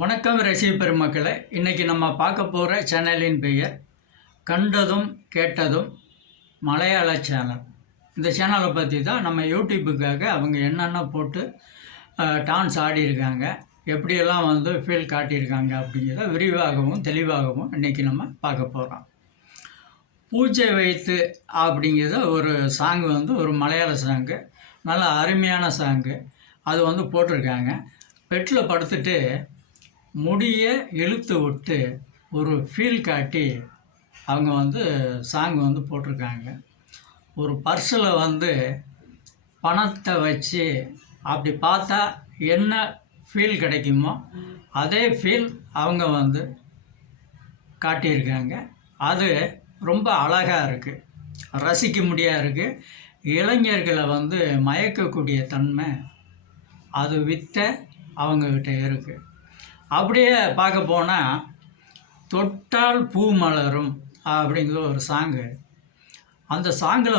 வணக்கம் ரசிக பெருமக்களே. இன்றைக்கி நம்ம பார்க்க போகிற சேனலின் பெயர் கண்டதும் கேட்டதும் மலையாள சேனல். இந்த சேனலை பற்றி தான் நம்ம யூடியூப்புக்காக அவங்க என்னென்ன போட்டு டான்ஸ் ஆடியிருக்காங்க, எப்படியெல்லாம் ஃபீல் காட்டியிருக்காங்க அப்படிங்கிறத விரிவாகவும் தெளிவாகவும் இன்றைக்கி நம்ம பார்க்க போகிறோம். பூஜை வைத்து அப்படிங்கிறத ஒரு சாங்கு ஒரு மலையாள சாங்கு, நல்ல அருமையான சாங்கு. அது போட்டிருக்காங்க. பெட்டில் படுத்துட்டு முடியை இழுத்து விட்டு ஒரு ஃபீல் காட்டி அவங்க சாங் போட்டிருக்காங்க. ஒரு பர்ஸில் பணத்தை வச்சு அப்படி பார்த்தா என்ன ஃபீல் கிடைக்குமோ அதே ஃபீல் அவங்க காட்டியிருக்காங்க. அது ரொம்ப அழகாக இருக்குது, ரசிக்க முடியாக இருக்குது. இளைஞர்களை மயக்கக்கூடிய தன்மை அது வித்த அவங்கக்கிட்ட இருக்குது. அப்படியே பார்க்க போனால் தொட்டால் பூ மலரும் அப்படிங்கிற ஒரு சாங்கு. அந்த சாங்கில்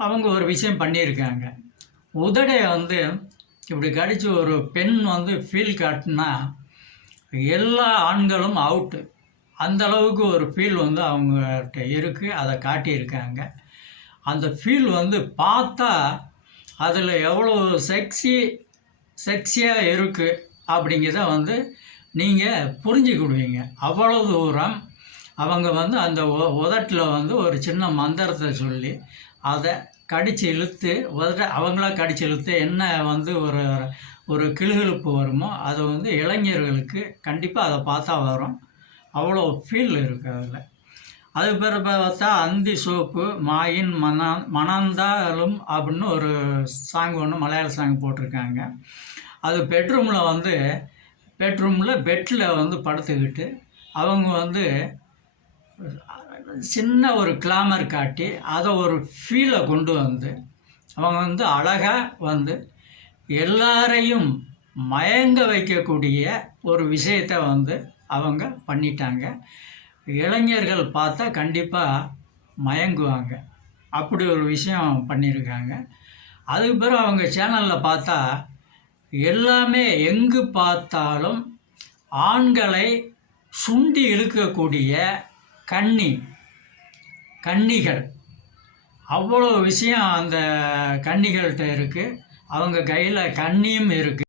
அவங்க ஒரு விஷயம் பண்ணியிருக்காங்க. உதடை இப்படி கடித்து ஒரு பெண் ஃபீல் காட்டினா எல்லா ஆண்களும் அவுட்டு. அந்தளவுக்கு ஒரு ஃபீல் அவங்ககிட்ட இருக்குது, அதை காட்டியிருக்காங்க. அந்த ஃபீல் பார்த்தா அதில் எவ்வளோ செக்ஸியாக இருக்குது அப்படிங்கிறத நீங்கள் புரிஞ்சுக்கிடுவீங்க. அவ்வளோ தூரம் அவங்க அந்த உதட்டில் ஒரு சின்ன மந்திரத்தை சொல்லி அதை கடித்து இழுத்து அவங்களா கடித்து இழுத்து என்ன ஒரு ஒரு கிளுகிழுப்பு வருமோ அது இளைஞர்களுக்கு கண்டிப்பாக அதை பார்த்தா வரும். அவ்வளோ ஃபீல் இருக்குது அதில். அது பிறகு பார்த்தா அந்தி சோப்பு மாயின் மணந்தாலும் அப்படின்னு ஒரு சாங் ஒன்று மலையாள சாங் போட்டிருக்காங்க. அது பெட்ரூமில் பெட்டில் படுத்துக்கிட்டு அவங்க சின்ன ஒரு கிளாமர் காட்டி அதை ஒரு ஃபீலை கொண்டு அவங்க அழகாக எல்லாரையும் மயங்க வைக்கக்கூடிய ஒரு விஷயத்தை அவங்க பண்ணிட்டாங்க. இளைஞர்கள் பார்த்தா கண்டிப்பாக மயங்குவாங்க. அப்படி ஒரு விஷயம் பண்ணியிருக்காங்க. அதுக்கு பிறகு அவங்க சேனலில் பார்த்தா எல்லாமே எங்கு பார்த்தாலும் ஆண்களை சுண்டி இழுக்கக்கூடிய கன்னிகள், அவ்வளோ விஷயம் அந்த கன்னிகள்கிட்ட இருக்குது. அவங்க கையில் கன்னியும் இருக்குது.